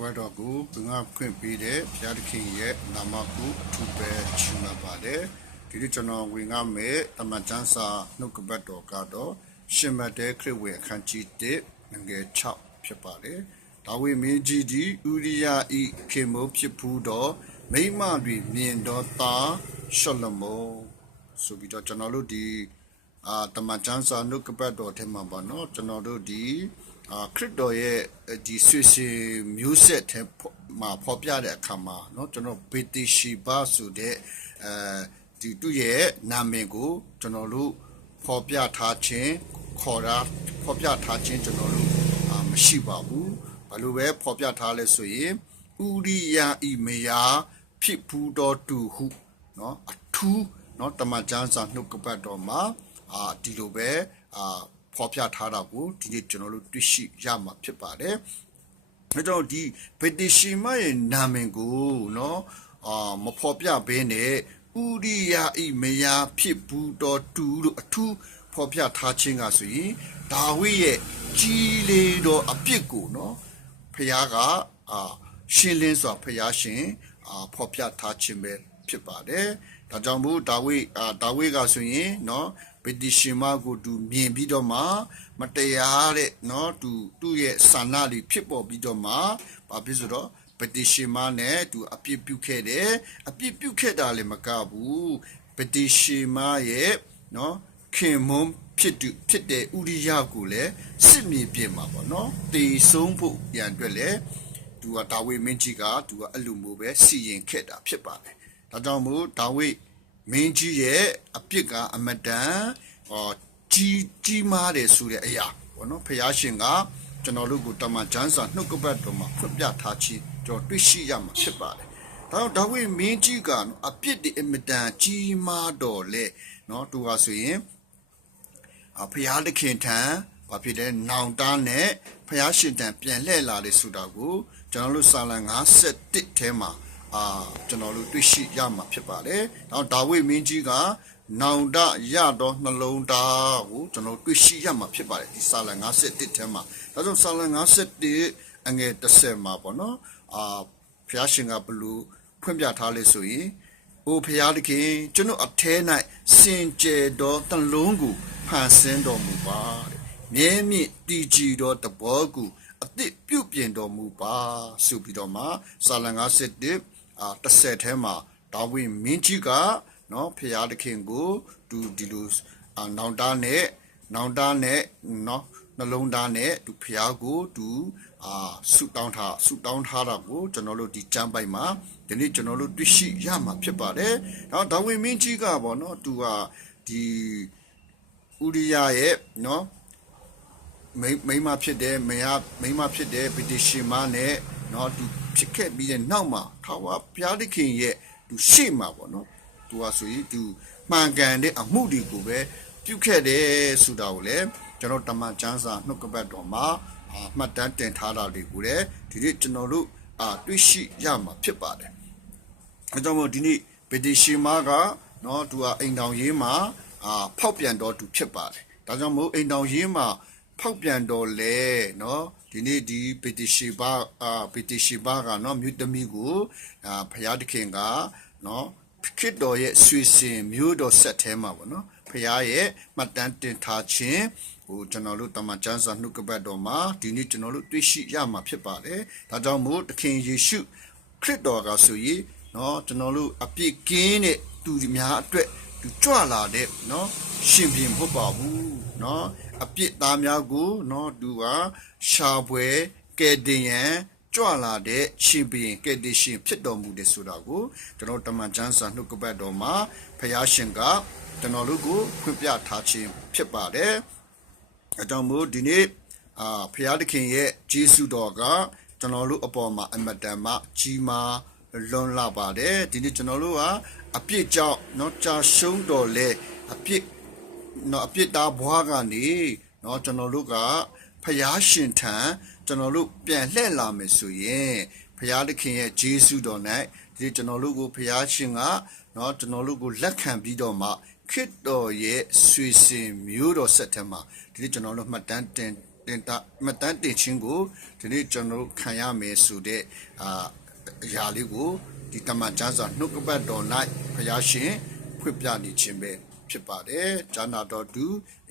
ဘတ်တော်ကိုငါဖွင့်ပေးတဲ့ဘုရားသခင်ရဲ့နာမကိုအထူးပဲချီးမွမ်းပါတယ်ဒီနေ့ကျွန်တော်ဝင်ငါမဲ့တမန်ကျမ်းစာနှုတ်ကပတ်တော်ကတော့ရှင်မတ်တဲ့ခရစ်ဝင်အခန်းကြီး1ငယ်6ဖြစ်ပါတယ်ဒါဝိမင်းကြီးဒီဥရိယဤခေမိုးဖြစ်ဖူးတော့မိမတွေမြင်တော့သားရှလမုန်ဆိုပြီးတော့ကျွန်တော်တို့ဒီတမန်ကျမ်းစာနှုတ်ကပတ်တော်ထဲမှာပေါ့နော်ကျွန်တော်တို့ဒီခရစ်တော်ရဲ့ဒီဆွေစဉ်မျိုးဆက်ထဲမှာဖော်ပြတဲ့အခါမှာเนาะကျွန်တော်ဘေတီရှိဘာဆိုတဲ့ဒီသူ့ရဲ့နာမည်ကိုကျွန်တော်တို့ဖော်ပြထားခြင်းခေါ်တာဖော်ပြထားခြင်းကျွန်တော်တို့မရှိပါဘူးဘာလို့ပဲဖော်ပြထားလဲဆိုရင်ဥရိယဤမယာဖြစ်ဖူးတော်သူဟုเนาะအထူးเนาะတမန်ကျမ်းစာနှုတ်ကပတ်တော်မှာဒီလိုပဲဖော်ပြထားတာကိုဒီနေ့ကျွန်တော်တို့တွေ့ရှိရမှာဖြစ်ပါတယ်။အဲတော့ဒီဗေတီရှိမရဲ့နာမည်ကိုเนาะမဖော်ပြဘဲနဲ့ဥရိယဤမယာဖြစ်ဘူးတော်တူလို့အထူးဖော်ပြထားခြင်းကဆိုရင်ဒါဝိရဲ့ကြီးလေတော်အပြစ်ကိုเนาะဖခင်ကရှင်းလင်းစွာဖခင်ရှင်ဖော်ပြထားခြင်းပဲဖြစ်ပါတယ်။ဒါကြောင့်မို့ဒါဝိကဆိုရင်เนาะဗေတီရှိမကိုသူမြင်ပြီးတော့မှမတရားတဲ့เนาะသူ့ရဲ့ဆန္ဒတွေဖြစ်ပေါ်ပြီးတော့မှဘာဖြစ်ဆိုတော့ဗေတီရှိမနဲ့သူအပြစ်ပြုခဲ့တယ်အပြစ်ပြုခဲ့တာလည်းမကဘူးဗေတီရှိမရဲ့เนาะခင်မွန်းဖြစ်တဲ့ဥရိယကိုလည်းစစ်မြေပြင်မှာပေါ့เนาะတေဆုံးဖို့ရန်အတွက်လည်းသူကဒါဝိမင်းကြီးကသူကအလူမျိုးပဲစီရင်ခဲ့တာဖြစ်ပါတယ်ဒါကြောင့်မို့ဒါဝိမင်းကြီးရဲ့အပြစ်ကအမတန်ကြီးမားတယ်ဆိုတဲ့အရာပေါ့နော်ဖခင်ရှင်ကကျွန်တော်တို့ကိုတမန်ကျမ်းစာနှုတ်ကပတ်တော်မှာဖွင့်ပြထားခြင်းကျွန်တော်တွေ့ရှိရမှာဖြစ်ပါတယ်ဒါတော့ဒါဝိမင်းကြီးကအပြစ်ဒီအမတန်ကြီးမားတော်လေနော်သူဟာဆိုရင်ဖခင်သခင်ထံဘာဖြစ်လဲနောင်တနဲ့ဖခင်ရှင်ထံပြန်လှည့်လာတယ်ဆိုတာကိုကျွန်တော်တို့စာလံ51ထဲမှာကျွန်တော်တို့တွေ့ရှိရမှာဖြစ်ပါတယ်။နောက်ဒါဝိမင်းကြီးကနောင်တရတော့နှလုံးသားကိုကျွန်တော်တွေ့ရှိရမှာဖြစ်ပါတယ်ဒီစာလံ51ထဲမှာဒါကြောင့်စာလံ51အငယ်30မှာပေါ့နော်ဖျားရှင်ကဘလို့ဖွင့်ပြထားလဲဆိုရင်အိုဖျားသခင်ကျွန်တော်အထဲ၌စင်ကြယ်တော်တလုံးကိုဖန်ဆင်းတော်မူပါတဲ့မြဲမြင့်တည်ကြည်တော်တဘောကိုအသစ်ပြုပြင်တော်မူပါဆိုပြီးတော့မှစာလံ5130ထဲမှာဒါဝိမင်းကြီးကနော်ဖျားသခင်ကိုသူဒီလိုနောင်တနဲ့နော်နှလုံးသားနဲ့သူဖျားကိုသူဆုတောင်းထားတာကိုကျွန်တော်တို့ဒီကျမ်းပိုက်မှာဒီနေ့ကျွန်တော်တို့တွေ့ရှိရမှာဖြစ်ပါတယ်။နောက်ဒါဝိမင်းကြီးကပေါ့နော်သူကဒီဥရိယရဲ့နော်မိမဖြစ်တဲ့မိမဖြစ်တဲ့ဗေတီရှိမနဲ့နော်သူဖြစ်ခဲ့ပြီးတဲ့နောက်မှာထာဝရဘုရားသခင်ရဲ့သူရှေ့မှာပေါ့နော်သူဟာဆိုရင်သူမှန်ကန်တဲ့အမှုတွေကိုပဲပြုခဲ့တယ်ဆိုတာကိုလည်းကျွန်တော်တမန်ကျမ်းစာနှုတ်ကပတ်တော်မှာမှတ်တမ်းတင်ထားတာတွေကိုလည်းဒီနေ့ကျွန်တော်တို့တွေ့ရှိရမှာဖြစ်ပါတယ်အဲကြောင့်မို့ဒီနေ့ဗေတီရှိမကနော်သူဟာအိမ်တော်ရေးမှာဖောက်ပြန်တော်သူဖြစ်ပါတယ်ဒါကြောင့်မို့အိမ်တော်ရေးမှာဖောက်ပြန်တော်လဲနော်ဒီနေ့ဒီဗေတီရှိဘာကနော်မြို့သမီးကိုဘုရားသခင်ကနော်ခရစ်တော်ရဲ့ဆွေစဉ်မျိုးတော်ဆက်ထဲမှာပေါ့နော်ဘုရားရဲ့မှတ်တမ်းတင်ထားခြင်းဟိုကျွန်တော်တို့တမန်ကျမ်းစာနှုတ်ကပတ်တော်မှာဒီနေ့ကျွန်တော်တို့တွေ့ရှိရမှာဖြစ်ပါတယ်ဒါကြောင့်မို့သခင်ယေရှုခရစ်တော်ကဆိုရင်နော်ကျွန်တော်တို့အပြစ်ကင်းတဲ့သူများအတွက်သူကြွလာတဲ့နော်ရှင်ပြန်မဟုတ်ပါဘူးနော်အပြစ်သားများကိုနော်သူကရှာဖွေကယ်တင်ရန်ကြွလာတဲ့ရှင်ပြန်ကယ်တင်ရှင်ဖြစ်တော်မူတယ်ဆိုတာကိုကျွန်တော်တမန်ကျမ်းစာနှုတ်ကပတ်တော်မှာဖခင်ရှင်ကကျွန်တော်တို့ကိုဖွင့်ပြထားခြင်းဖြစ်ပါတယ်အကြောင်းမို့ဒီနေ့ဖခင်သခင်ရဲ့ဂျေစုတော်ကကျွန်တော်တို့အပေါ်မှာအမတန်မှကြီးမားလွန်လာပါတယ်ဒီနေ့ကျွန်တော်တို့ကအပြစ်ကြောင့်နော်ကြာရှုံးတော်လဲအပြစ်သားဘွားကနေနော်ကျွန်တော်တို့ကဖခင်ရှင်ထံကျွန်တော်တို့ပြန်လှည့်လာမယ်ဆိုရင်ဖခင်သခင်ရဲ့ဂျေစုတော်၌ဒီကျွန်တော်တို့ကိုဖခင်ရှင်ကနော်ကျွန်တော်တို့ကိုလက်ခံပြီးတော့မှခရစ်တော်ရဲ့ဆွေစဉ်မျိုးတော်ဆက်ထဲမှာဒီကျွန်တော်တို့မှတ်တမ်းတင် တင်တာမတန်းတင်ချင်းကိုဒီနေ့ကျွန်တော်ခံရမယ်ဆိုတဲ့အရာလေးကိုဒီတမန်ကျမ်းစာနှုတ်ကပတ်တော်၌ဘုရားရှင်ဖွင့်ပြနေခြင်းပဲဖြစ်ပါတယ်။ကျမ်းစာတော်သူ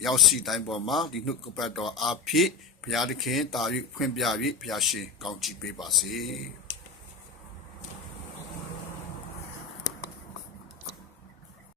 ရောက်စီတိုင်းပေါ်မှာဒီနှုတ်ကပတ်တော်အားဖြင့်ဘုရားသခင်တာ၍ဖွင့်ပြ၍ဘုရားရှင်ကောင်းချီးပေးပါစေ။